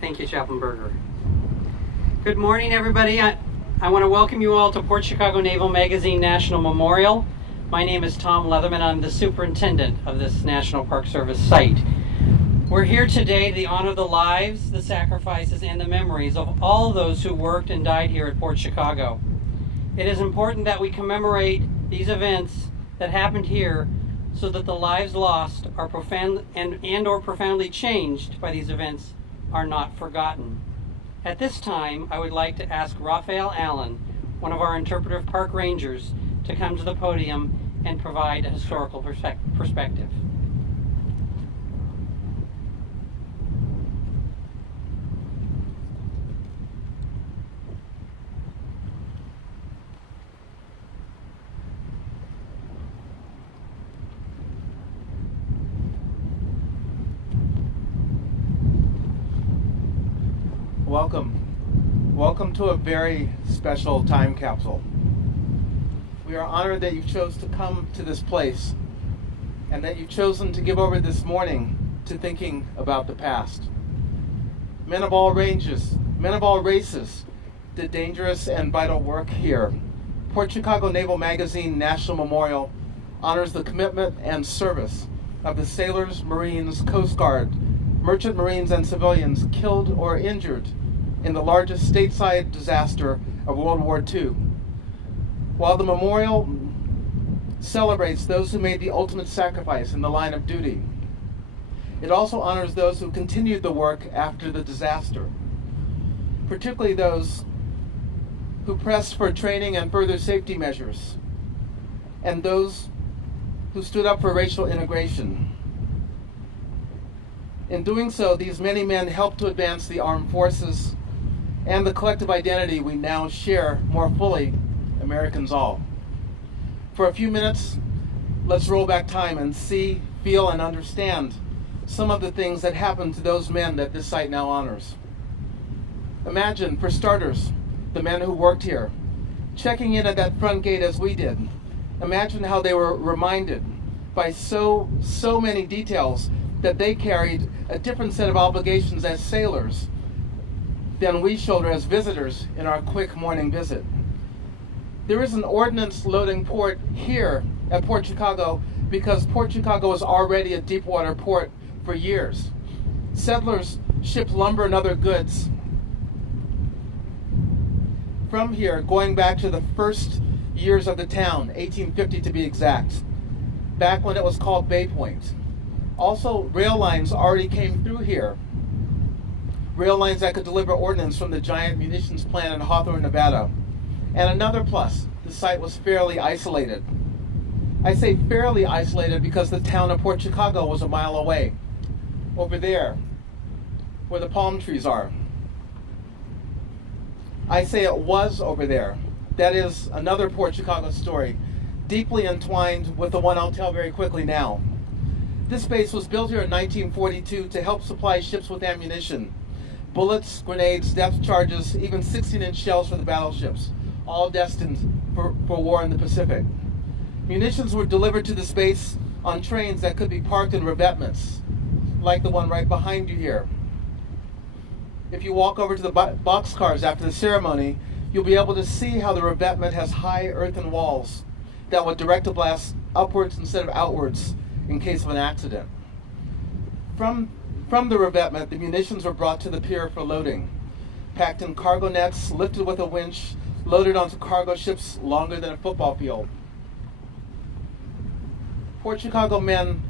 Thank you, Chaplain Berger. Good morning, everybody. I want to welcome you all to Port Chicago Naval Magazine National Memorial. My name is Tom Leatherman. I'm the superintendent of this National Park Service site. We're here today to honor the lives, the sacrifices, and the memories of all those who worked and died here at Port Chicago. It is important that we commemorate these events that happened here so that the lives lost are profoundly changed by these events are not forgotten. At this time, I would like to ask Raphael Allen, one of our interpretive park rangers, to come to the podium and provide a historical perspective. Welcome to a very special time capsule. We are honored that you chose to come to this place and that you've chosen to give over this morning to thinking about the past. Men of all ranges, men of all races did dangerous and vital work here. Port Chicago Naval Magazine National Memorial honors the commitment and service of the sailors, Marines, Coast Guard, merchant Marines, and civilians killed or injured in the largest stateside disaster of World War II. While the memorial celebrates those who made the ultimate sacrifice in the line of duty, it also honors those who continued the work after the disaster, particularly those who pressed for training and further safety measures, and those who stood up for racial integration. In doing so, these many men helped to advance the armed forces and the collective identity we now share more fully, Americans all. For a few minutes, let's roll back time and see, feel, and understand some of the things that happened to those men that this site now honors. Imagine, for starters, the men who worked here, checking in at that front gate as we did. Imagine how they were reminded by so many details that they carried a different set of obligations as sailors than we shoulder as visitors in our quick morning visit. There is an ordnance loading port here at Port Chicago because Port Chicago was already a deep water port for years. Settlers shipped lumber and other goods from here, going back to the first years of the town, 1850 to be exact, back when it was called Bay Point. Also, rail lines already came through here. Rail lines that could deliver ordnance from the giant munitions plant in Hawthorne, Nevada. And another plus, the site was fairly isolated. I say fairly isolated because the town of Port Chicago was a mile away, over there, where the palm trees are. I say it was over there. That is another Port Chicago story, deeply entwined with the one I'll tell very quickly now. This base was built here in 1942 to help supply ships with ammunition. Bullets, grenades, depth charges, even 16-inch shells for the battleships, all destined for war in the Pacific. Munitions were delivered to this base on trains that could be parked in revetments, like the one right behind you here. If you walk over to the boxcars after the ceremony, you'll be able to see how the revetment has high earthen walls that would direct a blast upwards instead of outwards in case of an accident. From the revetment, the munitions were brought to the pier for loading, packed in cargo nets, lifted with a winch, loaded onto cargo ships longer than a football field. Port Chicago men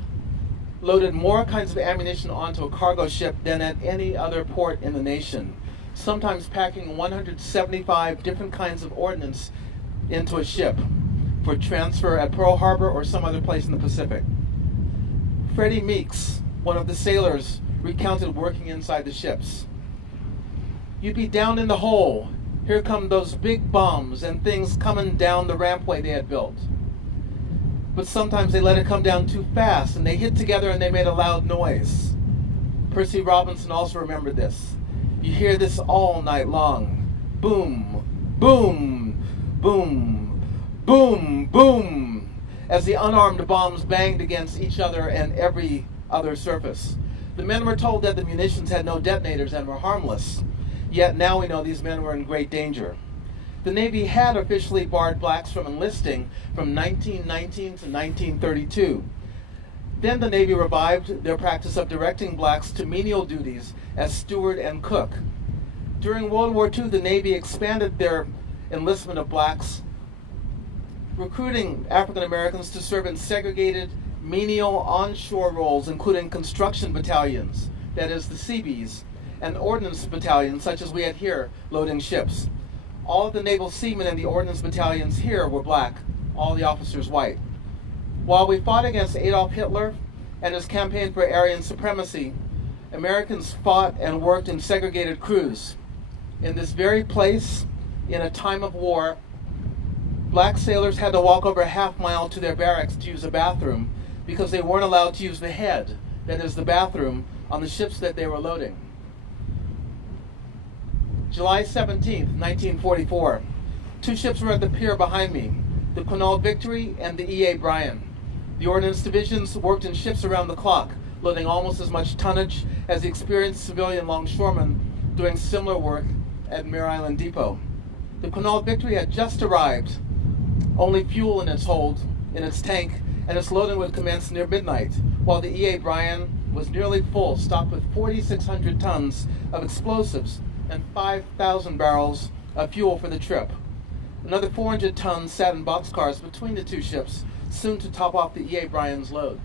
loaded more kinds of ammunition onto a cargo ship than at any other port in the nation, sometimes packing 175 different kinds of ordnance into a ship for transfer at Pearl Harbor or some other place in the Pacific. Freddie Meeks, one of the sailors, recounted working inside the ships. You'd be down in the hole. Here come those big bombs and things coming down the rampway they had built. But sometimes they let it come down too fast and they hit together and they made a loud noise. Percy Robinson also remembered this. You hear this all night long. Boom, boom, boom, boom, boom, as the unarmed bombs banged against each other and every other surface. The men were told that the munitions had no detonators and were harmless, yet now we know these men were in great danger. The Navy had officially barred blacks from enlisting from 1919 to 1932. Then the Navy revived their practice of directing blacks to menial duties as steward and cook. During World War II, the Navy expanded their enlistment of blacks, recruiting African Americans to serve in segregated menial onshore roles, including construction battalions, that is the Seabees, and ordnance battalions such as we had here, loading ships. All of the naval seamen in the ordnance battalions here were black, all the officers white. While we fought against Adolf Hitler and his campaign for Aryan supremacy, Americans fought and worked in segregated crews. In this very place, in a time of war, black sailors had to walk over a half-mile to their barracks to use a bathroom because they weren't allowed to use the head, that is the bathroom, on the ships that they were loading. July 17th, 1944. Two ships were at the pier behind me, the Quinault Victory and the E.A. Bryan. The Ordnance Divisions worked in shifts around the clock, loading almost as much tonnage as the experienced civilian longshoremen doing similar work at Mare Island Depot. The Quinault Victory had just arrived, only fuel in its hold, in its tank, and its loading would commence near midnight, while the E.A. Bryan was nearly full, stocked with 4,600 tons of explosives and 5,000 barrels of fuel for the trip. Another 400 tons sat in boxcars between the two ships, soon to top off the E.A. Bryan's load.